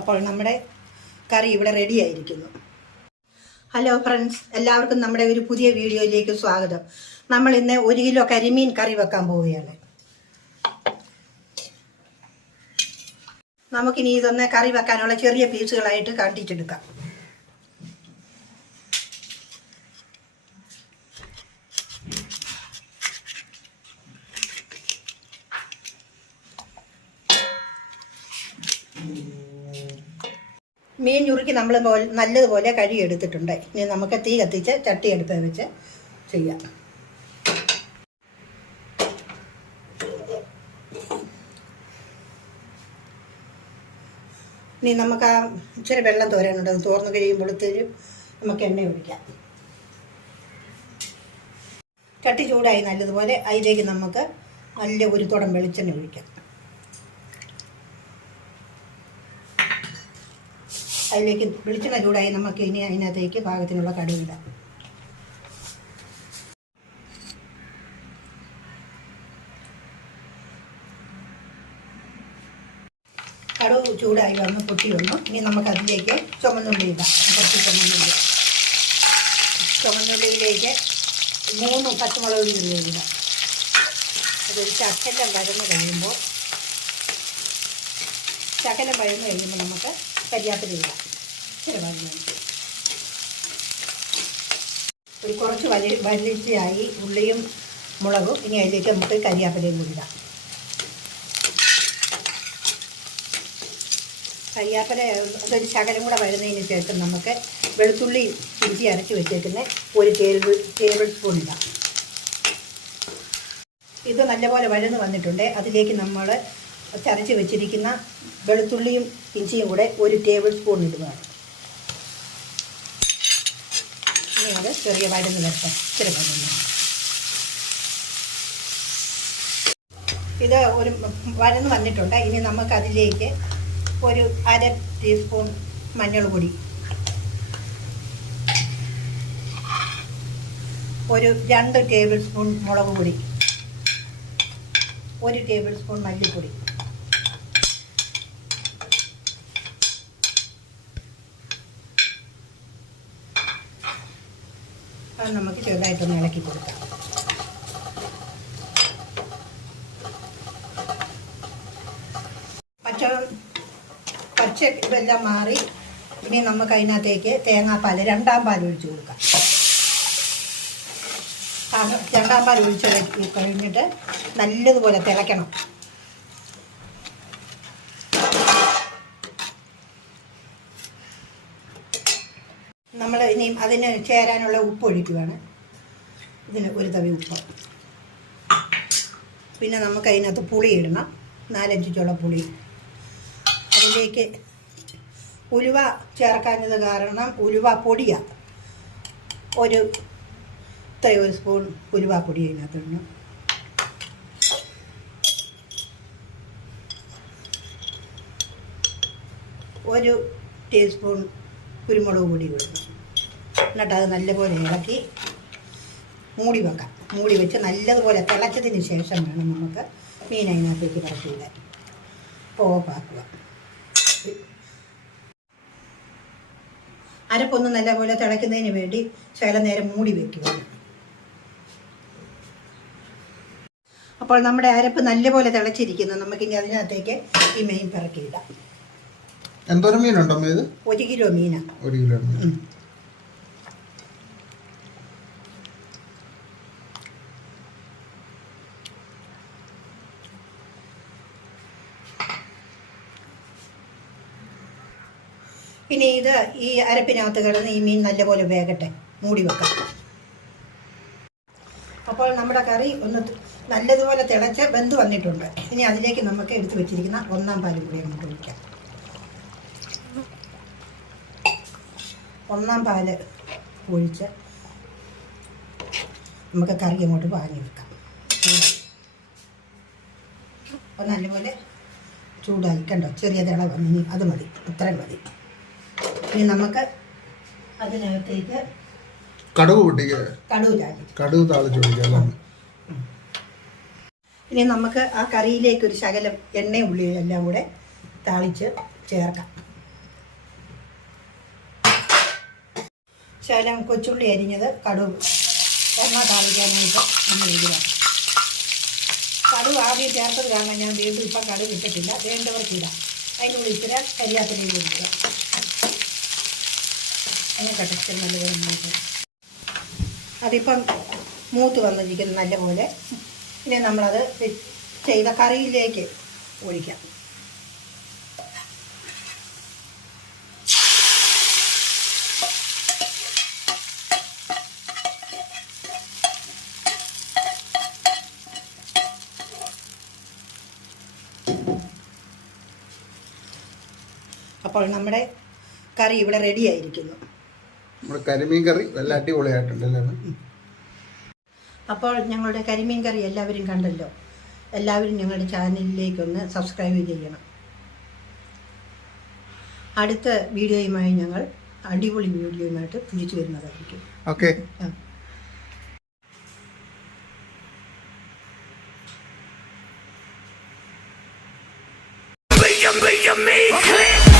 അപ്പോൾ നമ്മുടെ കറി ഇവിടെ റെഡി ആയിരിക്കുന്നു. ഹലോ ഫ്രണ്ട്സ് എല്ലാവർക്കും നമ്മുടെ ഒരു പുതിയ വീഡിയോയിലേക്ക് സ്വാഗതം. നമ്മൾ ഇന്ന് ഒരു കിലോ കരിമീൻ കറി വെക്കാൻ പോവുകയാണ്. നമുക്കിനി ഇതൊന്ന് കറി വെക്കാനുള്ള ചെറിയ പീസുകളായിട്ട് കണ്ടിച്ചെടുക്കാം മീൻ ഞുറുക്കി നമ്മൾ നല്ലതുപോലെ കഴുകിയെടുത്തിട്ടുണ്ട്. ഇനി നമുക്ക് തീ കത്തിച്ച് ചട്ടി എടുത്ത് വെച്ച് ചെയ്യാം. ഇനി നമുക്ക് ആ ഇച്ചിരി വെള്ളം തോരാനുണ്ട്. അത് തോർന്ന് കഴിയുമ്പോഴത്തേക്കും നമുക്ക് എണ്ണ ഒഴിക്കാം. ചട്ടി ചൂടായി നല്ലതുപോലെ അതിലേക്ക് നമുക്ക് നല്ല ഒരു തുടം വെളിച്ചെണ്ണ ഒഴിക്കാം. അതിലേക്ക് വെളിച്ചെണ്ണ ചൂടായി നമുക്ക് ഇനി അതിനകത്തേക്ക് പാകത്തിനുള്ള കടുക് ഇടാം. കടുക് ചൂടായി വന്ന് പൊട്ടി വന്നു. ഇനി നമുക്ക് അതിലേക്ക് ചുമന്നുള്ളി ഇടാം. കുറച്ച് ചുമന്നുള്ളി. ചുമന്നുള്ളിയിലേക്ക് മൂന്ന് പച്ചമുളക് ഇടാം. അതൊരു ചക്കലം വരുന്ന കഴിയുമ്പോൾ ശകലം വഴന്ന് കഴിയുമ്പോൾ നമുക്ക് കരിയാപ്പില ഇടാം ഇച്ചിരി വഴന്ന് ഒരു കുറച്ച് വലി വലിച്ചയായി ഉള്ളിയും മുളകും ഇനി അതിലേക്ക് നമുക്ക് കരിയാപ്പിലയും കൂടി ഇടാം. കരിയാപ്പില അതൊരു ശകലം കൂടെ വരുന്നതിന് ശേഷം നമുക്ക് വെളുത്തുള്ളി ഇഞ്ചി അരച്ച് വെച്ചേക്കുന്ന ഒരു ടേബിൾ ടേബിൾ സ്പൂൺ ഇടാം. ഇത് നല്ലപോലെ വഴന്ന് വന്നിട്ടുണ്ട്. അതിലേക്ക് നമ്മൾ ചതച്ച് വെച്ചിരിക്കുന്ന വെളുത്തുള്ളിയും ഇഞ്ചിയും കൂടെ ഒരു ടേബിൾ സ്പൂൺ ഇടുന്നതാണ് ഇനി അത് ചെറിയ വഴന്ന് വരട്ടെ. ഇച്ചിരി വഴന്ന് ഇത് ഒരു വഴന്ന് വന്നിട്ടുണ്ട്. ഇനി നമുക്ക് അതിലേക്ക് ഒരു അര ടീസ്പൂൺ മഞ്ഞൾ പൊടി ഒരു രണ്ട് ടേബിൾ സ്പൂൺ മുളക് പൊടി ഒരു ടേബിൾ സ്പൂൺ മല്ലിപ്പൊടി അത് നമുക്ക് ചെറുതായിട്ടൊന്ന് ഇളക്കി കൊടുക്കാം. പച്ച പച്ച ഇതെല്ലാം മാറി ഇനി നമുക്ക് അതിനകത്തേക്ക് തേങ്ങാപ്പാൽ രണ്ടാം പാൽ ഒഴിച്ചു കൊടുക്കാം. രണ്ടാം പാൽ ഒഴിച്ച് കഴിഞ്ഞിട്ട് നല്ലതുപോലെ തിളയ്ക്കണം നമ്മൾ ഇനി അതിന് ചേരാനുള്ള ഉപ്പ് ഒഴിക്കുകയാണ് ഇതിന് ഒരു തവി ഉപ്പ്. പിന്നെ നമുക്ക് അതിനകത്ത് പുളി ഇടണം. നാലഞ്ച് ചുള പുളി. അതിലേക്ക് ഉലുവ ചേർക്കാഞ്ഞത് കാരണം ഉലുവ പൊടിയാണ് ഒരു ഇത്രയും ഒരു സ്പൂൺ ഉലുവ പൊടി അതിനകത്ത് ഇടണം. ഒരു ടീസ്പൂൺ കുരുമുളക് പൊടി കൊടുക്കും എന്നിട്ട് അത് നല്ലപോലെ ഇളക്കി മൂടി വെക്കാം. മൂടി വെച്ച് നല്ലതുപോലെ തിളച്ചതിന് ശേഷം വേണം നമുക്ക് മീൻ അതിനകത്തേക്ക് ഇറക്കിയിടാൻ ഓഫാക്കുക അരപ്പൊന്ന് നല്ലപോലെ തിളയ്ക്കുന്നതിന് വേണ്ടി ചില നേരം മൂടി വെക്കുക. അപ്പോൾ നമ്മുടെ അരപ്പ് നല്ലപോലെ തിളച്ചിരിക്കുന്നു. നമുക്കിനി അതിനകത്തേക്ക് ഈ മീൻ പിറക്കിയിടാം എന്തോരം മീനുണ്ടോ ഇത് ഒരു കിലോ മീനാണ് ഒരു കിലോ മീൻ. ഇനി ഇത് ഈ അരപ്പിനകത്ത് കിടന്ന് ഈ മീൻ നല്ലപോലെ വേകട്ടെ. മൂടി വെക്കാം. അപ്പോൾ നമ്മുടെ കറി ഒന്ന് നല്ലതുപോലെ തിളച്ച് വെന്ത് വന്നിട്ടുണ്ട്. ഇനി അതിലേക്ക് നമുക്ക് എടുത്തു വെച്ചിരിക്കുന്ന ഒന്നാം പാലും കൂടി നമുക്ക് ഒഴിക്കാം. ഒന്നാം പാൽ ഒഴിച്ച് നമുക്ക് കറി അങ്ങോട്ട് വാങ്ങി വെക്കാം. അപ്പോൾ നല്ലപോലെ ചൂടായി. കണ്ടോ? ചെറിയ തിള വന്നു അത് മതി. അത്രയും മതി. ഇനി നമുക്ക് അതിനകത്തേക്ക് കടുവ് പൊട്ടിക്കുക കടുവ് ചാടി കടുവ് താളിച്ച് പൊടിക്കുക ഇനി നമുക്ക് ആ കറിയിലേക്ക് ഒരു ശകലം എണ്ണയും ഉള്ളി എല്ലാം കൂടെ താളിച്ച് ചേർക്കാം. ശകലം കൊച്ചുള്ളി അരിഞ്ഞത് കടുവ് എണ്ണ താളിക്കാനായിട്ട് നമ്മൾ ഇടുക. കടുവ് ആദ്യം ചേർത്തത് കാരണം ഞാൻ വീണ്ടും ഇപ്പം കടുവ് ഇട്ടിട്ടില്ല. വേണ്ടവർക്ക് ഇടാം. അതിനുള്ളിൽ ഇച്ചിരി കരിയാത്തിലേക്ക് ഇടുക. അങ്ങനെ കട്ടിച്ച് നല്ലപോലെ മൂത്ത് അതിപ്പം മൂത്ത് വന്നിരിക്കുന്നു നല്ലപോലെ. ഇനി നമ്മളത് ചെയ്ത കറിയിലേക്ക് ഒഴിക്കാം. അപ്പോൾ നമ്മുടെ കറി ഇവിടെ റെഡി ആയിരിക്കുന്നു. നമ്മുടെ കരിമീൻ കറി നല്ല അടിപൊളിയായിട്ടുണ്ടല്ലേ? അപ്പോൾ ഞങ്ങളുടെ കരിമീൻ കറി എല്ലാവരും കണ്ടല്ലോ എല്ലാവരും ഞങ്ങളുടെ ചാനലിലേക്കൊന്ന് സബ്സ്ക്രൈബ് ചെയ്യണം അടുത്ത വീഡിയോയുമായി ഞങ്ങൾ അടിപൊളി വീഡിയോയുമായിട്ട് തിരിച്ചു വരുന്നതായിരിക്കും ഓക്കെ. Make make it.